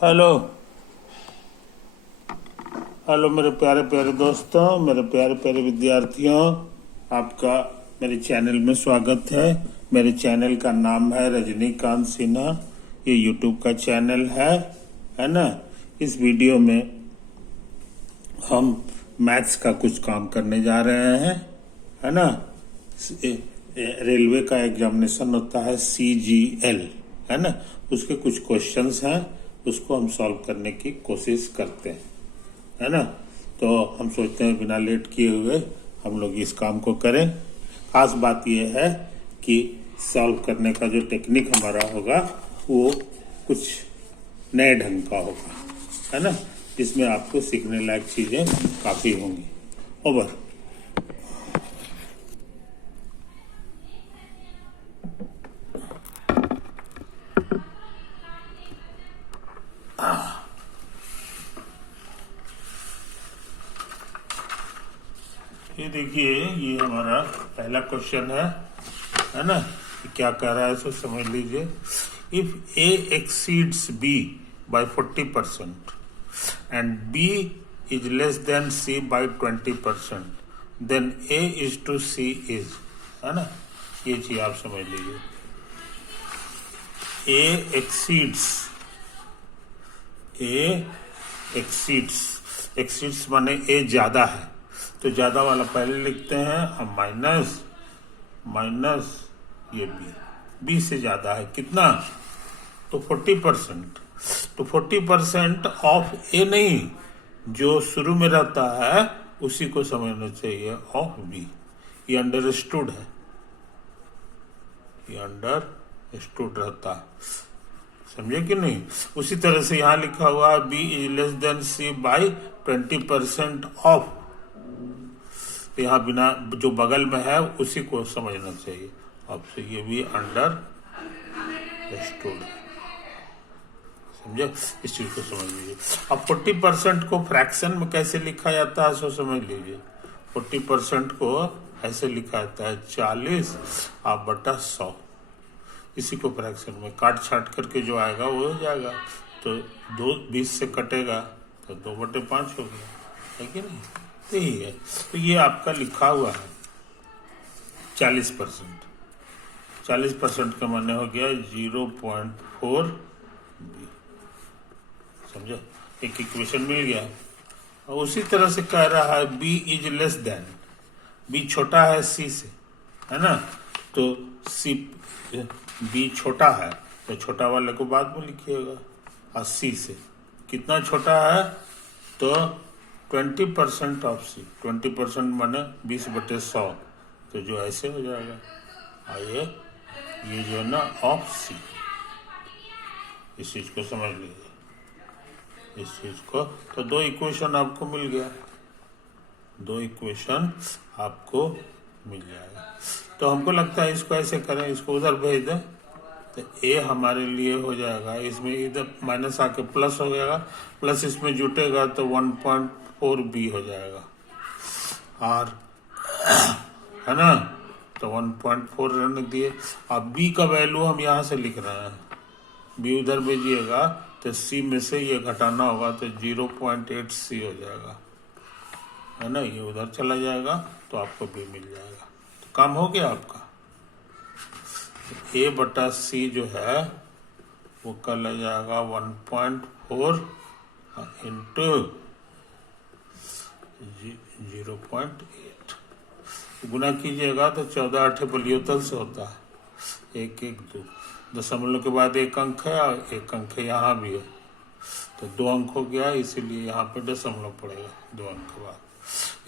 Hello hello मेरे प्यारे प्यारे दोस्तों, मेरे प्यारे प्यारे विद्यार्थियों, आपका मेरे चैनल में स्वागत है। मेरे चैनल का नाम है रजनीकांत सिन्हा। ये यूट्यूब का चैनल है ना। इस वीडियो में हम मैथ्स का कुछ काम करने जा रहे हैं, है ना। रेलवे का एग्जामिनेशन होता है CGL, है ना। उसके कुछ क्वेश्चंस हैं, उसको हम सॉल्व करने की कोशिश करते हैं, है ना। तो हम सोचते हैं बिना लेट किए हुए हम लोग इस काम को करें। खास बात यह है कि सॉल्व करने का जो टेक्निक हमारा होगा वो कुछ नए ढंग का होगा, है ना। इसमें आपको सीखने लायक चीजें काफी होंगी। ओवर। ये देखिए, ये हमारा पहला क्वेश्चन है ना। क्या कह रहा है सो समझ लीजिए। If A exceeds B by 40% and B is less than C by 20%, then A is to C is, है ना। ये चीज आप समझ लीजिए। A exceeds माने A ज्यादा है, तो ज्यादा वाला पहले लिखते हैं और माइनस ये बी से ज्यादा है कितना, तो 40%। तो 40% ऑफ ए नहीं, जो शुरू में रहता है उसी को समझना चाहिए, ऑफ बी। ये अंडरस्टूड है, ये अंडरस्टूड रहता है, समझे कि नहीं। उसी तरह से यहां लिखा हुआ है B is less than C by 20% of. यहाँ बिना जो बगल में है उसी को समझना चाहिए। अब से ये भी अंडरस्टूड, समझे। इस चीज को समझ लीजिए। अब 40% को फ्रैक्शन में कैसे लिखा जाता है सो समझ लीजिए। 40% को ऐसे लिखा जाता है 40 आप बटा 100। इसी को फ्रैक्शन में काट छाट करके जो आएगा वो हो जाएगा। तो 2 20 से कटेगा तो 2/5 हो गया, है कि नहीं। यही है। तो ये आपका लिखा हुआ है 40%। 40% का माने हो गया 0.4 बी, समझे। एक इक्वेशन मिल गया। और उसी तरह से कह रहा है B is less than, B छोटा है सी से, है ना। तो सी बी छोटा है तो छोटा वाले को बाद में लिखिएगा। और सी से कितना छोटा है, तो 20% ऑफ सी। 20% माने 20/100, तो जो ऐसे हो जाएगा। आइए, ये जो है ना ऑफ सी, इस चीज को समझ लीजिए, इस चीज को। तो 2 इक्वेशन आपको मिल गया, 2 इक्वेशन आपको मिल जाएगा। तो हमको लगता है इसको ऐसे करें, इसको उधर भेज दें तो ए हमारे लिए हो जाएगा। इसमें इधर माइनस आके प्लस हो जाएगा, प्लस इसमें जुटेगा तो 1.4 बी हो जाएगा। और है ना, तो 1.4 रहने दिए। अब बी का वैल्यू हम यहाँ से लिख रहे हैं, बी उधर भेजिएगा तो सी में से ये घटाना होगा तो 0.8 सी हो जाएगा, है ना। ये उधर चला जाएगा तो आपको बी मिल जाएगा। तो काम हो गया आपका। ए बटा सी जो है वो कल आ जाएगा 1.4 इंटू 0.8। गुना कीजिएगा तो 14 8 बलियोतल से होता है। 1 1 2 दशमलव के बाद 1 अंक है और 1 अंक है यहाँ भी है, तो 2 अंक हो गया, इसीलिए यहाँ पे दशमलव पड़ेगा 2 अंक के बाद।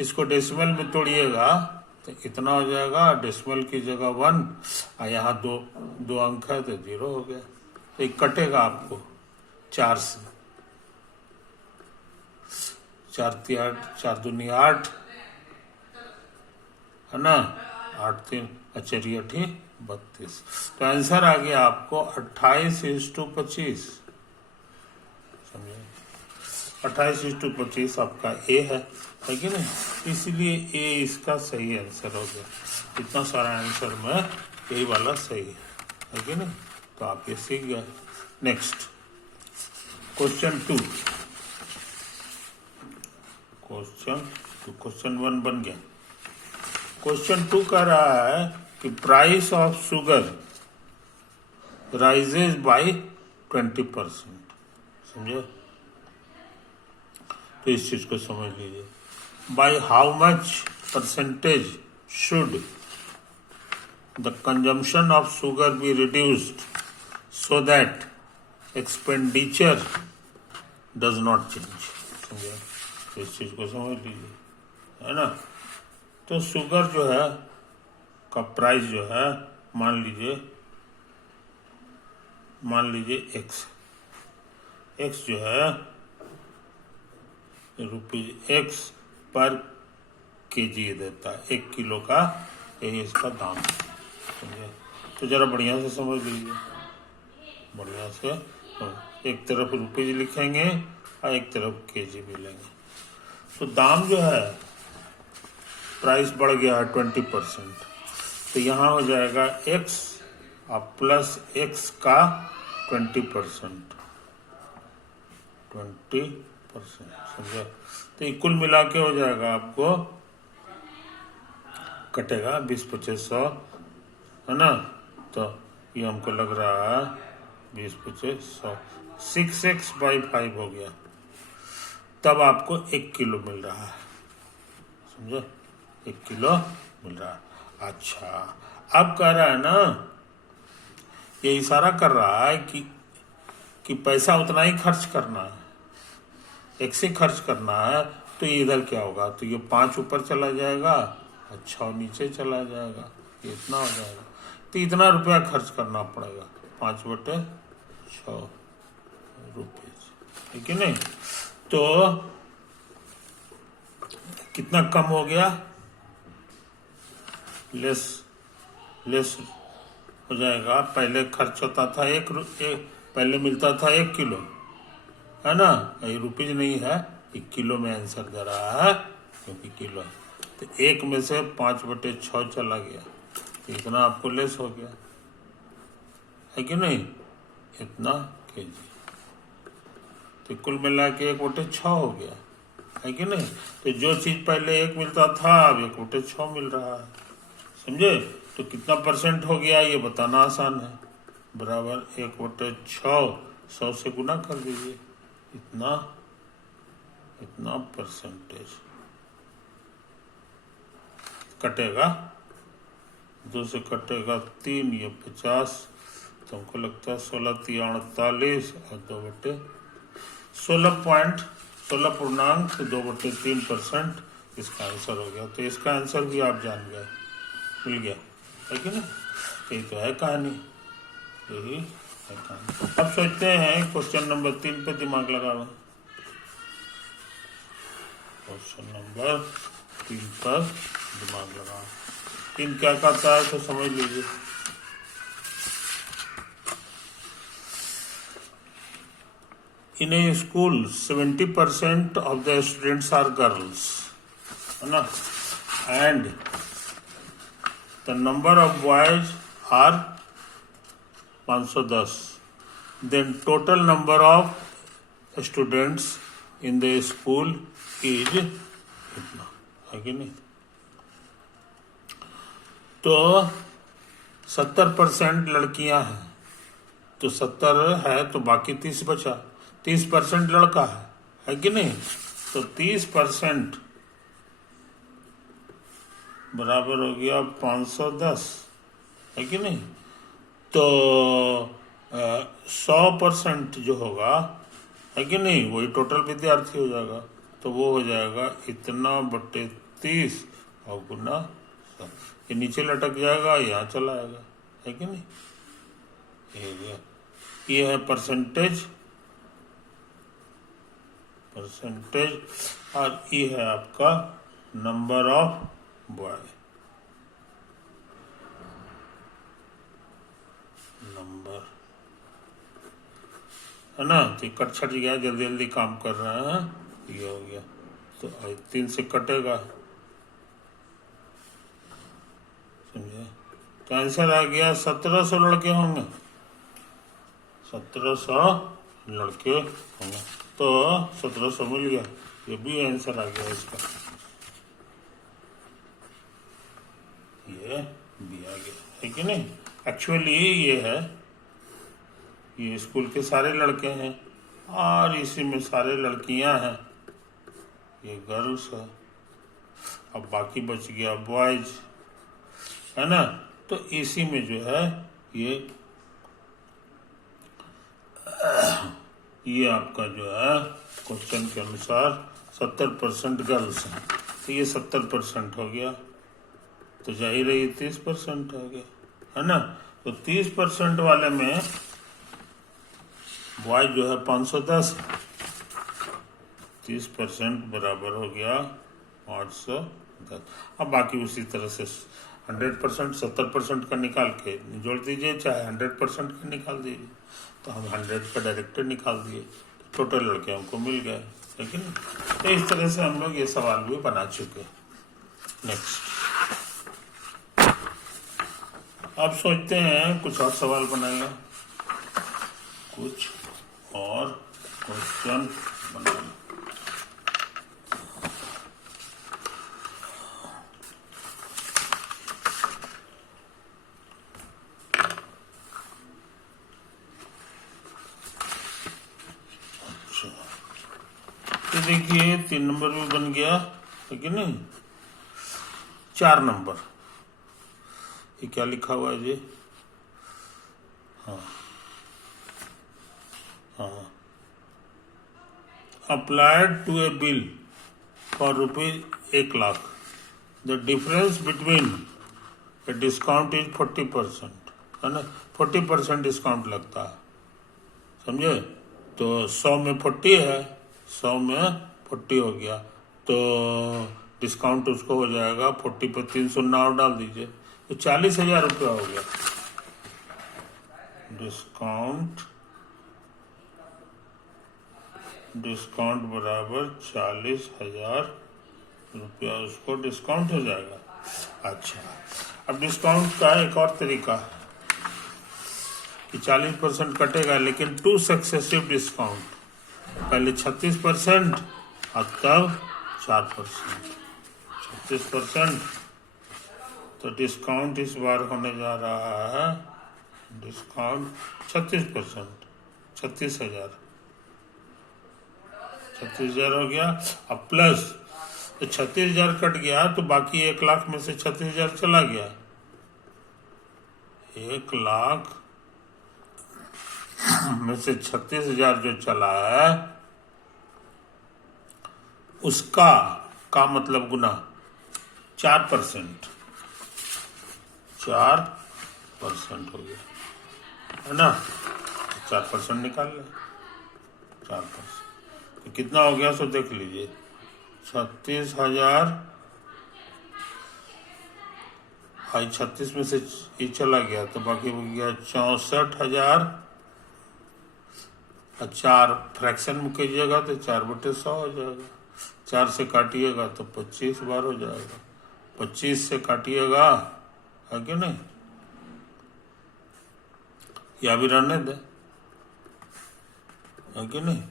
इसको डेसिमल में तोड़िएगा तो इतना हो जाएगा, डेसिमल की जगह 1 और यहाँ 2 अंक है तो 0 हो गया। तो एक कटेगा आपको 4 से, 4 3 4 दूनी 8, है ना। 8 3 अचरी 8 32। तो आंसर आ गया आपको 28:25, समझे। 28:25 आपका ए है कि नहीं। इसलिए ए इसका सही आंसर हो गया। इतना सारा आंसर में यही वाला सही है कि नहीं। तो आप ये सीख गए। नेक्स्ट क्वेश्चन 1 बन गया। क्वेश्चन 2 कह रहा है कि price of sugar rises by 20%। समझे? तो इस चीज को समझ लीजिए। By how much percentage should the consumption of sugar be reduced so that expenditure does not change. समझे? तो इस चीज को समझ लीजिए, है ना। तो शुगर जो है का प्राइस जो है, मान लीजिए एक्स जो है ₹X पर केजी देता है, 1 किलो का, यही इसका दाम है। समझे? तो जरा बढ़िया से समझ लीजिए, बढ़िया से। एक तरफ रुपीज लिखेंगे और एक तरफ केजी भी लेंगे। तो दाम जो है, प्राइस बढ़ गया है 20%, तो यहाँ हो जाएगा x और प्लस x का 20%। समझे? तो ये कुल मिला के हो जाएगा, आपको कटेगा 20-25-100, है ना। तो ये हमको लग रहा है 20-25-100, 6x/5 हो गया। तब आपको 1 किलो मिल रहा है। समझे? 1 किलो मिल रहा है। अच्छा, अब कह रहा है ना, ये इशारा कर रहा है कि पैसा उतना ही खर्च करना है, एक से खर्च करना है। तो ये इधर क्या होगा, तो ये 5 ऊपर चला जाएगा और 6 नीचे चला जाएगा, ये इतना हो जाएगा। तो इतना रुपया खर्च करना पड़ेगा, 5/6 रुपये, है कि नहीं। तो कितना कम हो गया, लेस हो जाएगा। पहले खर्च होता था पहले मिलता था 1 किलो, है ना। ये रुपीज नहीं है, 1 किलो में आंसर दे रहा है, क्योंकि किलो है। तो 1 में से 5/6 चला गया, तो इतना आपको लेस हो गया, है कि नहीं, इतना केजी। तो कुल मिला के 1/6 हो गया, है कि नहीं। तो जो चीज पहले 1 मिलता था, अब 1/6 मिल रहा है। समझे? तो कितना परसेंट हो गया ये बताना आसान है। बराबर 1/6, 100 से गुना कर दीजिए, इतना परसेंटेज कटेगा। 2 से कटेगा 3, ये 50, तो हमको लगता है 16×3 = 48 और 16.2/3% इसका आंसर हो गया। तो इसका आंसर भी आप जान गए, मिल गया, है कि नहीं। यही तो है कहानी, यही है कहानी। अब सोचते हैं क्वेश्चन नंबर 3 पे दिमाग लगाना। क्वेश्चन नंबर 3 पर दिमाग लगाना। 3 क्या कहता है तो समझ लीजिए। In a school, 70% of the students are girls, है ना, and the number of boys are 510. Then total number of students in the school is इतना, है कि नहीं। तो 70% लड़कियां हैं, तो 70 है तो बाकी 30 बचा। 30% लड़का है कि नहीं। तो 30% बराबर हो गया 510, है कि नहीं। तो 100% जो होगा, है कि नहीं, वही टोटल विद्यार्थी हो जाएगा। तो वो हो जाएगा इतना बटे 30 और गुना 100। ये नीचे लटक जाएगा, यहाँ चला आएगा, है कि नहीं। ये है परसेंटेज, और ये है आपका नंबर ऑफ बॉय, नंबर, है ना। तो कट छट गया, जल्दी जल्दी काम कर रहे हैं, ये हो गया। तो 3 से कटेगा, समझे। तो आंसर आ गया 1700 लड़के होंगे, 1700 लड़के होंगे। तो 1700 मिल गया, ये भी आंसर आ गया इसका, ये भी आ गया, है कि नहीं। एक्चुअली ये है, ये स्कूल के सारे लड़के हैं और इसी में सारे लड़कियां हैं, ये गर्ल्स है। अब बाकी बच गया बॉयज, है ना। तो इसी में जो है ये आपका जो है क्वेश्चन के अनुसार 70% गर्ल्स हैं, तो ये 70% हो गया, तो जाहिर है ये 30% हो गया, है ना। तो 30% वाले में बॉय जो है 510, 30% बराबर हो गया 510। अब बाकी उसी तरह से 100% 70% का निकाल के जोड़ दीजिए, चाहे 100% का निकाल दीजिए। तो हम 100 का डायरेक्टर निकाल दिए, टोटल लड़के हमको मिल गए, लेकिन तो इस तरह से हम लोग ये सवाल भी बना चुके। नेक्स्ट, अब सोचते हैं कुछ और सवाल बनाएगा, कुछ और क्वेश्चन बनाएगा। तो देखिए 3 नंबर भी बन गया, है कि नहीं। 4 नंबर, ये क्या लिखा हुआ है जी, हाँ, applied to a bill for ₹1,00,000, the difference between a discount is 40%, है ना। 40% डिस्काउंट लगता है, समझे। तो 100 में 40 है, 100 में 40 हो गया, तो डिस्काउंट उसको हो जाएगा 40 पर 3 शून्य और डाल दीजिए, तो 40,000 रुपया हो गया। डिस्काउंट बराबर 40,000 रुपया उसको डिस्काउंट हो जाएगा। अच्छा, अब डिस्काउंट का एक और तरीका कि 40% कटेगा, लेकिन 2 सक्सेसिव डिस्काउंट, पहले 36% और तब 4%, 36%। तो डिस्काउंट इस बार होने जा रहा है, डिस्काउंट 36%, 36,000 हो गया। अब प्लस तो 36,000 कट गया, तो बाकी 1,00,000 में से 36,000 चला गया, 1,00,000 में से 36,000 जो चला है उसका का मतलब गुना 4%, 4% हो गया, है ना। 4% निकाल ले, 4% तो कितना हो गया, सो देख लीजिए। 36,000, 36 में से ये चला गया, तो बाकी हो गया 64,000, और 4 फ्रैक्शन में कीजिएगा तो 4/100 हो जाएगा, 4 से काटिएगा तो 25 बार हो जाएगा, 25 से काटिएगा, है कि नहीं, या भी रहने दे, है कि नहीं।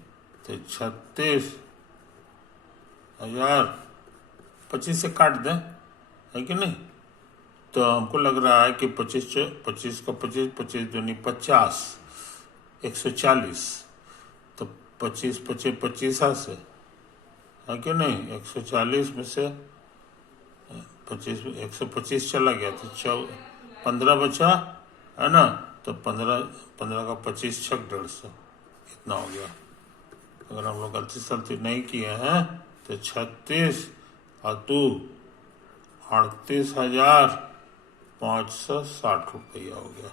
तो 36,000 25 से काट दें, है कि नहीं। तो हमको लग रहा है कि 25 का 25, 25 दूनी 50, 140, तो 25 25 25 से, है कि नहीं। 140 में से 25, 125 चला गया, तो 15 बचा, है ना। तो 15 का 25 छक 150, इतना हो गया। अगर हम लोग गलती सलती नहीं किए हैं तो 36 और 2 38,560 रुपया हो गया,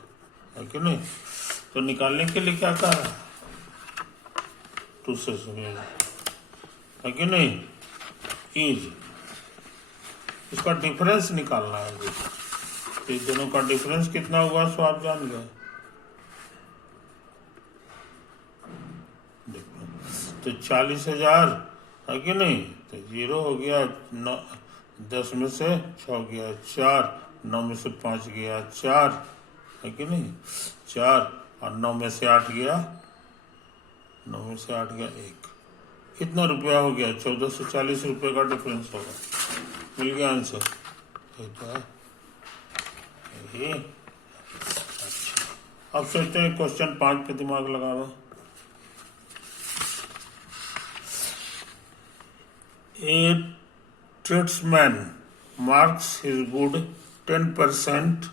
है कि नहीं। तो निकालने के लिए क्या कहा, 2 से सुनिए, है कि नहीं, इज इसका डिफरेंस निकालना है जी। तो इन दोनों का डिफरेंस कितना हुआ सो आप जान गए। तो 40,000, है कि नहीं, तो 0 हो गया, 10 में से 6 गया 4, 9 में से 5 गया 4, है कि नहीं, 4, और 9 में से 8 गया 9 में से 8 गया 1, कितना रुपया हो गया? 1440 रुपये का डिफरेंस होगा। मिल गया आंसर। ये तो है ये। अच्छा, अब सोचते हैं क्वेश्चन 5 पे दिमाग लगा रहा। A tradesman marks his good 10%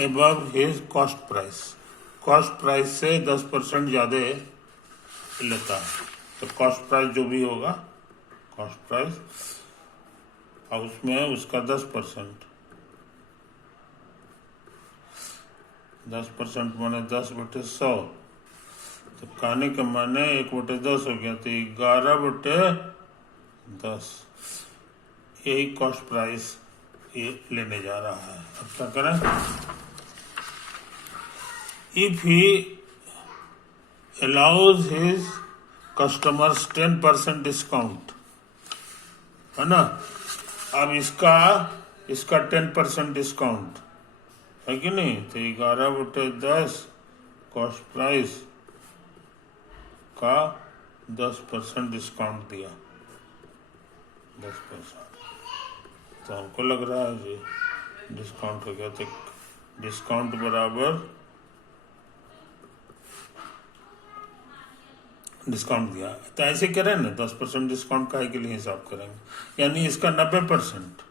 above his cost price. Cost price से 10% ज़्यादा लेता है, तो कॉस्ट प्राइस जो भी होगा, कॉस्ट प्राइस और उसमें उसका 10%। 10% माने 10/100, तो कहने के माने 1/10 हो गया, तो 11/10 यही कॉस्ट प्राइस ये लेने जा रहा है। अब क्या करें? If he allows his customers 10% discount, है ना। अब इसका 10% डिस्काउंट है कि नहीं, तो 11/10 कॉस्ट प्राइस का 10% डिस्काउंट दिया, 10%। तो हमको लग रहा है जी डिस्काउंट हो गया, तो डिस्काउंट बराबर डिस्काउंट दिया, तो ऐसे करें ना, 10% डिस्काउंट काहे के लिए हिसाब करेंगे, यानी इसका 90%,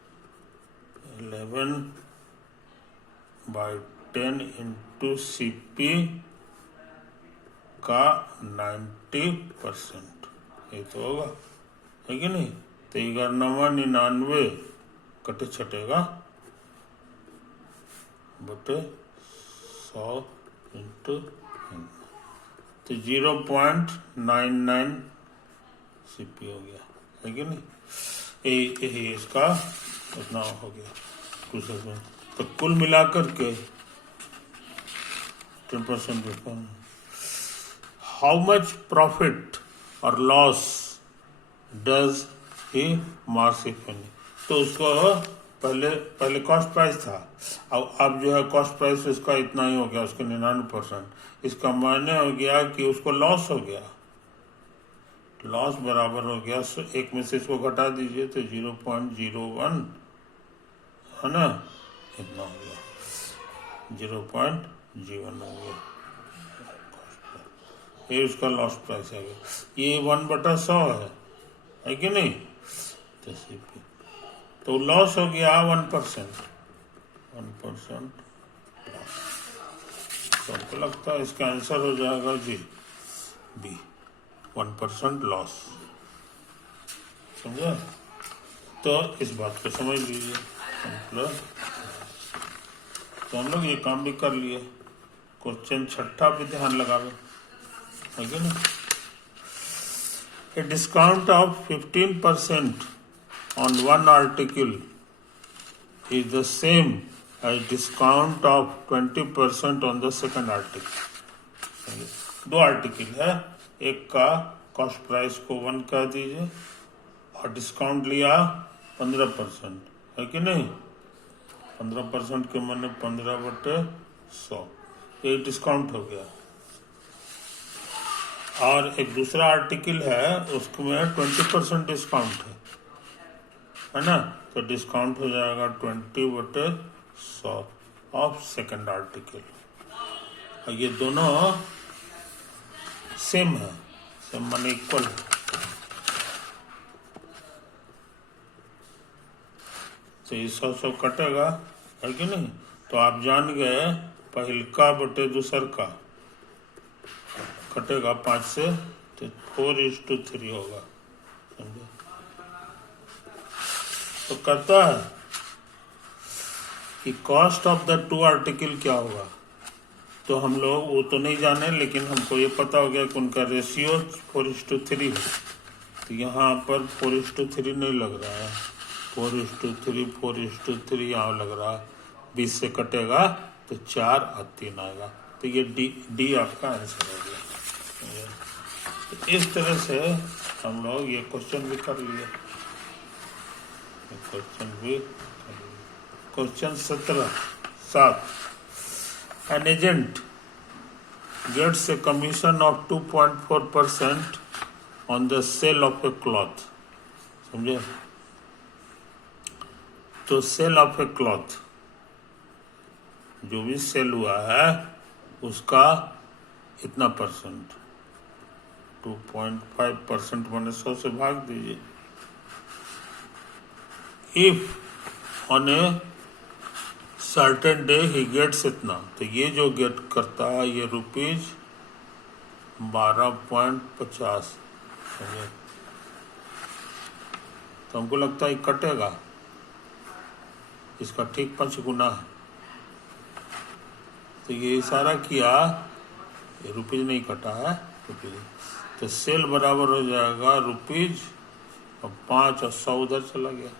11/10 इंटू CP का 90%, ये तो होगा, है कि नहीं। तो 1199 कटे छटेगा बटे 100 इंटू, तो 0.99 CP हो गया, है कि नहीं। यही इसका इतना हो गया कुछ। तो कुल मिलाकर के 10% डिस्काउंट। हाउ मच प्रॉफिट और loss does he marks if any. तो उसको पहले कॉस्ट प्राइस था, अब जो है कॉस्ट प्राइस इसका इतना ही हो गया, उसके 99%। इसका मायने हो गया कि उसको लॉस हो गया, लॉस बराबर हो गया, एक में से इसको घटा दीजिए तो 0.01, है ना, इतना हो गया, 0.01 हो गया, ये उसका लॉस प्राइस है। ये 1/100 है कि नहीं, तो लॉस हो गया 1%, 1% लॉस। तो हमको लगता है इसका आंसर हो जाएगा जी बी, 1% लॉस। समझा? तो इस बात को समझ लीजिए, मतलब तो हम लोग ये काम भी कर लिए। क्वेश्चन 6 पे ध्यान लगा लो, है कि नहीं। A discount of 15% on one article is the same as discount of 20% on the second article। 2 article है, एक का कॉस्ट प्राइस को 1 कह दीजिए और डिस्काउंट लिया 15%, है कि नहीं। 15% के माने 15/100, ये डिस्काउंट हो गया। और एक दूसरा आर्टिकल है, उसमें 20% डिस्काउंट है ना, तो डिस्काउंट हो जाएगा 20/100 ऑफ सेकंड आर्टिकल। और ये दोनों सेम है, सेम माने इक्वल है। तो ये 100 कटेगा, है कि नहीं। तो आप जान गए पहलका बटे दूसर का कटेगा 5 से, तो 4:3 होगा, समझे। तो कहता है कि कॉस्ट ऑफ द 2 आर्टिकल क्या होगा। तो हम लोग वो तो नहीं जाने, लेकिन हमको ये पता हो गया कि उनका रेशियो 4:3 है। तो यहाँ पर 4:3 नहीं लग रहा है, 4:3 यहाँ लग रहा है। 20 से कटेगा तो 4 और 3 आएगा, तो ये डी आपका आंसर हो गया। तो इस तरह से हम लोग ये क्वेश्चन भी कर लिए। Question 7 An agent gets a commission of 2.4% on the sale of a cloth. समझे? तो सेल ऑफ ए क्लॉथ, जो भी सेल हुआ है उसका इतना परसेंट, 2.5% मैंने 100 से भाग दीजिए. If on a certain day he gets इतना, तो ये जो गेट करता है ये ₹12.50. तो हमको लगता है कटेगा, इसका ठीक 5 गुना है. तो ये इशारा किया, ये रुपीज नहीं कटा है, रुपीज. तो सेल बराबर हो जाएगा रुपीज और 5 और 100 उधर चला गया,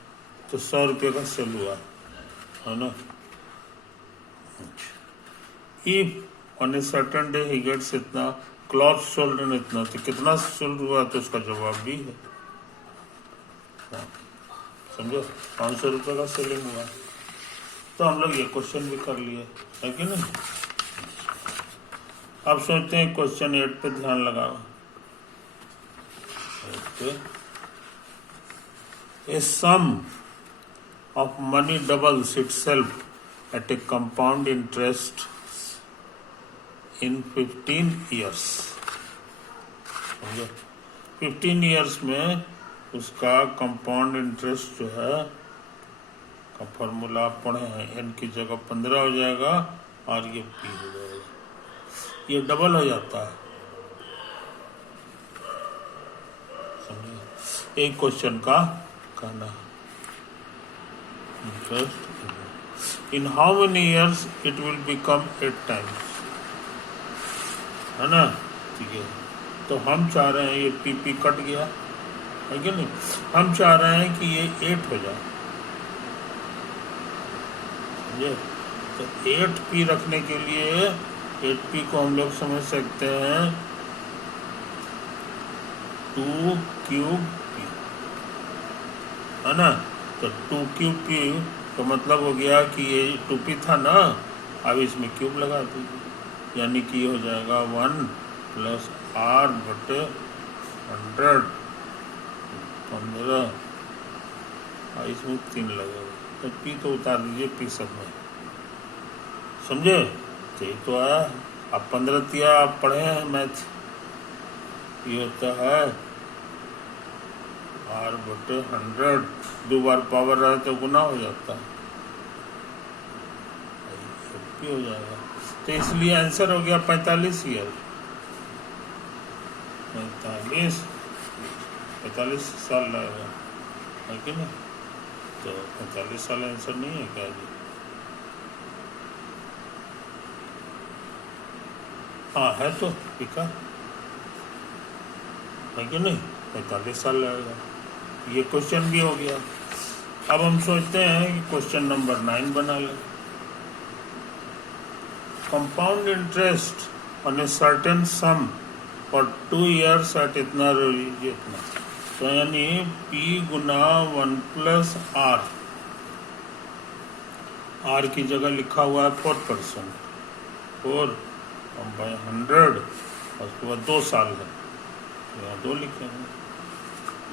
तो 100 रुपये का सेल हुआ है ना. If on a certain day he gets इतना, क्लॉथ सोल्ड इन इतना, तो कितना सोल्ड हुआ, तो उसका जवाब भी है. समझो, 500 रुपये का सेलिंग हुआ. तो हम लोग ये क्वेश्चन भी कर लिए, है कि नहीं. अब सोचते हैं क्वेश्चन 8 पे ध्यान लगाओ. A sum of money doubles itself at a compound interest in 15 years. समझो, 15 ईयर्स में उसका कंपाउंड इंटरेस्ट जो है का फॉर्मूला आप पढ़े हैं, एन की जगह 15 हो जाएगा और ये पी हो जाएगा, ये डबल हो जाता है. समझे, एक क्वेश्चन का कहना है. Interest in how many years it will become 8 times, है ना. ठीक है, तो हम चाह रहे हैं, ये पी कट गया है कि नहीं, हम चाह रहे हैं कि ये 8 हो जाए. तो 8p रखने के लिए 8p को हम लोग समझ सकते हैं 2 क्यूब p, है ना. तो 2 क्यूब p तो मतलब हो गया कि ये 2p था ना, अब इसमें क्यूब लगा दीजिए, यानी कि ये हो जाएगा 1 + r/100 15, और इसमें 3 लगेगा. तो p तो उतार दीजिए, p सब में. समझे, तो ये तो आया. अब 15 तिया आप पढ़े हैं मैथ, ये होता है r/100, 2 बार पावर रहे तो गुना हो जाता है, p हो जाएगा. तो इसलिए आंसर हो गया 45 ईयर, 45 साल लगेगा, है कि नहीं. तो 45 साल आंसर नहीं है क्या जी? हाँ है, तो ठीक है कि नहीं, 45 साल लगेगा. ये क्वेश्चन भी हो गया. अब हम सोचते हैं कि क्वेश्चन नंबर 9 बना लें. Compound interest on a certain sum for 2 years at इतना इतना, तो यानी p गुना 1 + r की जगह लिखा हुआ है 4%, 4/100, और उसके बाद 2 साल है, यहाँ 2 लिखेंगे.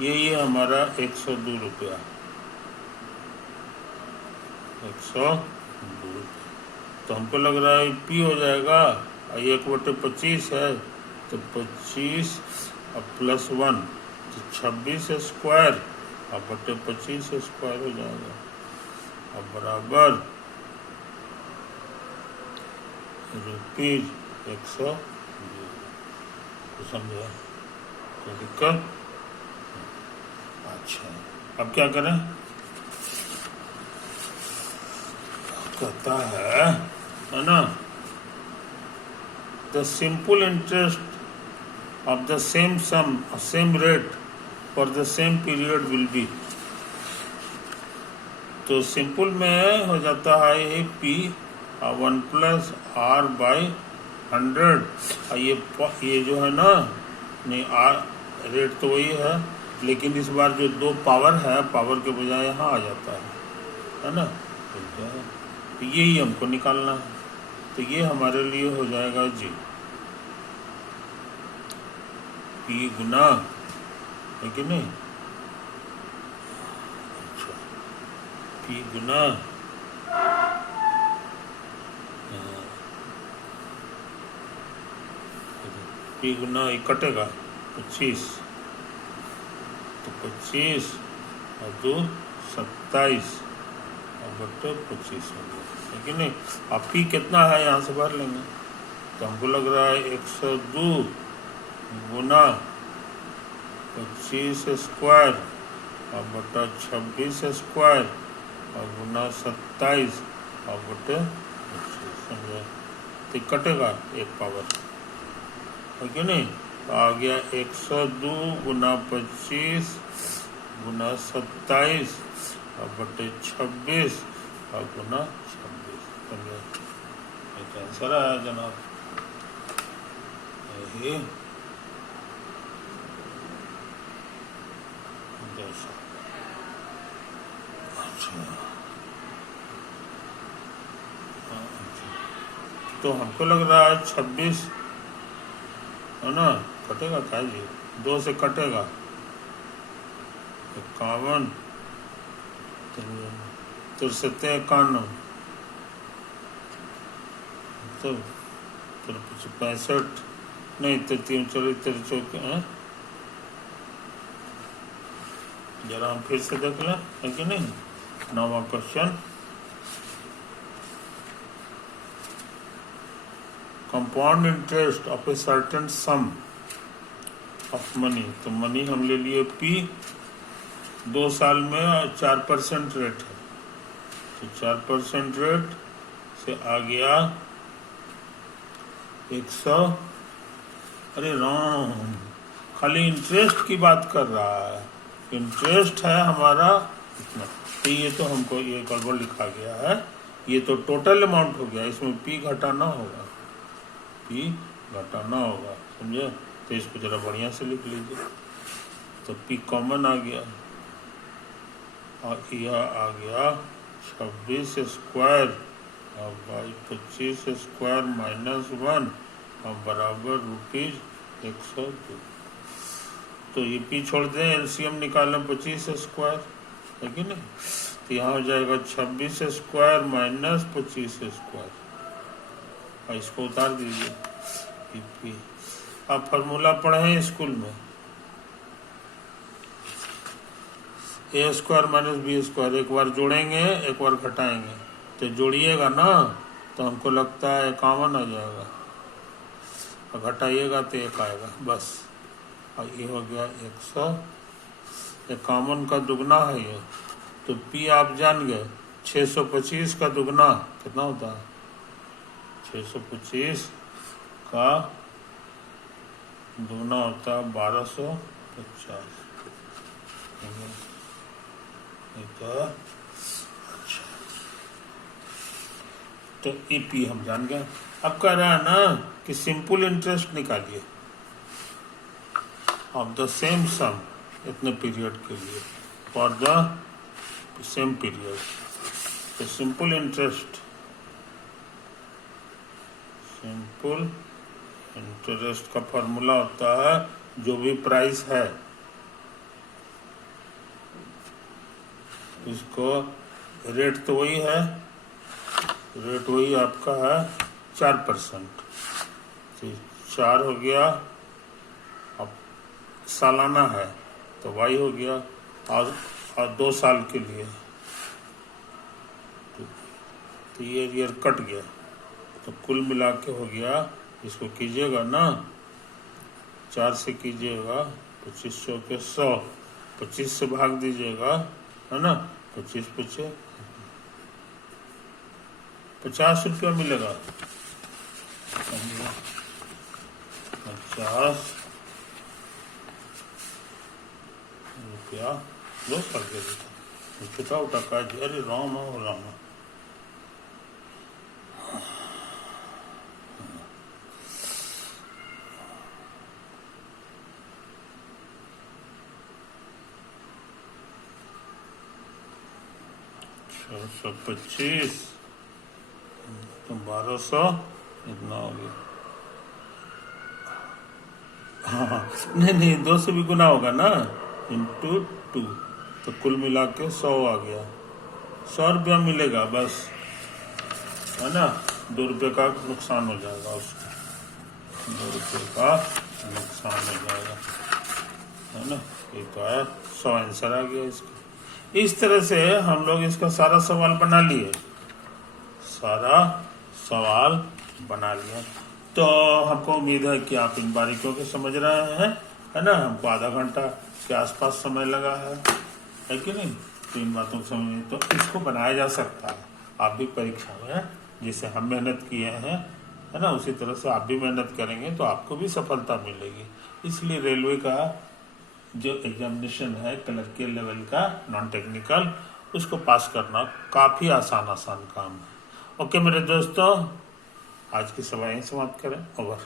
ये हमारा 102 रुपया, 102 रुपया. तो हमको लग रहा है p हो जाएगा, 1/25 है, तो 25 और +1 तो 26 स्क्वायर, और 25 स्क्वायर हो जाएगा, और बराबर ₹100. तो समझे, कोई दिक्कत? अच्छा, अब क्या करें. कहता है ना, the simple interest of the same sum same rate for the same period will be. तो सिंपल में हो जाता है p 1 + r/100, और ये जो है ना, नहीं r रेट तो वही है, लेकिन इस बार जो 2 पावर है, पावर के बजाय यहाँ आ जाता है ना. तो यही हमको निकालना है. तो ये हमारे लिए हो जाएगा जी पी गुना, है कि नहीं? अच्छा, पी गुना पी गुना ये कटेगा 25, तो 25 और 2 27 और बटे 25 हो गया, है कि नहीं? अब पी कितना है यहाँ से भर लेंगे, तो हमको लग रहा है 102 गुना 25 स्क्वायर और बटा 26 स्क्वायर और गुना 27 और बटे 25, समझे? तो कटेगा एक पावर, है कि नहीं? तो आ गया 102 गुना 25 गुना 27 और बटे 26 और गुना 26, समझे? एक आंसर आया जनाब। यही अच्छा, तो हमको लग रहा है 26 है ना, कटेगा क्या जी? 2 से कटेगा 51, 63 51, तो 65 नहीं, 3 जरा हम फिर से देख लें, है कि नहीं? 9वां question, compound interest of a certain sum of money, तो मनी हम ले लिए पी, 2 साल में 4% रेट है, तो 4% रेट से आ गया 100, अरे राम, खाली इंटरेस्ट की बात कर रहा है, इंटरेस्ट है हमारा इतना, तो ये तो हमको ये गड़बड़ लिखा गया है, ये तो टोटल अमाउंट हो गया, इसमें पी घटाना होगा, पी घटाना होगा, समझे? तो इसको जरा बढ़िया से लिख लीजिए, तो पी कॉमन आ गया और यह आ गया 26 स्क्वायर और बाई 25 स्क्वायर -1 और बराबर ₹102, तो ये पी छोड़ दें, एलसीएम निकालें 25 स्क्वायर, है कि नहीं? तो यहाँ हो जाएगा 26 स्क्वायर माइनस 25 स्क्वायर, और इसको उतार दीजिए पी। आप फार्मूला पढ़े हैं स्कूल में, ए स्क्वायर माइनस बी स्क्वायर, एक बार जोड़ेंगे एक बार घटाएंगे, तो जोड़िएगा ना तो हमको लगता है 51 आ जाएगा, और घटाइएगा तो 1 आएगा बस, और ये हो गया 151 का दुगना है ये, तो पी आप जान गए, 625 का दुगना कितना होता है? 625 का दुगना होता है 1250, तो ईपी हम जान गए। अब कह रहा है ना कि सिंपल इंटरेस्ट निकालिए ऑफ द सेम सम इतने पीरियड के लिए, फॉर द सेम पीरियड, तो सिंपल इंटरेस्ट का फॉर्मूला होता है जो भी प्राइस है इसको, रेट तो वही है, रेट वही आपका है 4%, तो 4 हो गया, अब सालाना है तो वाई हो गया, और 2 साल के लिए, तो ये ईयर कट गया, तो कुल मिला के हो गया, इसको कीजिएगा ना 4 से कीजिएगा 2500 के 100, 25 से भाग दीजिएगा, है ना, 25 पचे 50 रुपया मिलेगा, 50 रुपया 2 साल के देता, छोटा उठा का, अरे राम हो राम, तो 25 तो 1200 इतना हो गया, हाँ, नहीं नहीं, 2 से भी गुना होगा ना, इंटू 2, तो कुल मिला के 100 आ गया। 100 रुपया मिलेगा बस, है ना। 2 रुपये का नुकसान हो जाएगा उसको, 2 रुपये का नुकसान हो जाएगा, है ना। ये तो आया 100, आंसर आ गया इसका। इस तरह से हम लोग इसका सारा सवाल बना लिए, सारा सवाल बना लिया। तो हमको उम्मीद है कि आप इन बारीकियों को समझ रहे हैं, है ना। हमको आधा घंटा के आसपास समय लगा है कि नहीं। तो इन बातों को समझ, तो इसको बनाया जा सकता है। आप भी परीक्षा में जिसे हम मेहनत किए हैं, है ना, उसी तरह से आप भी मेहनत करेंगे तो आपको भी सफलता मिलेगी। इसलिए रेलवे का जो एग्जामिनेशन है क्लर्कियल लेवल का नॉन टेक्निकल, उसको पास करना काफ़ी आसान काम है। ओके मेरे दोस्तों, आज की सभा यहीं समाप्त करें। ओवर।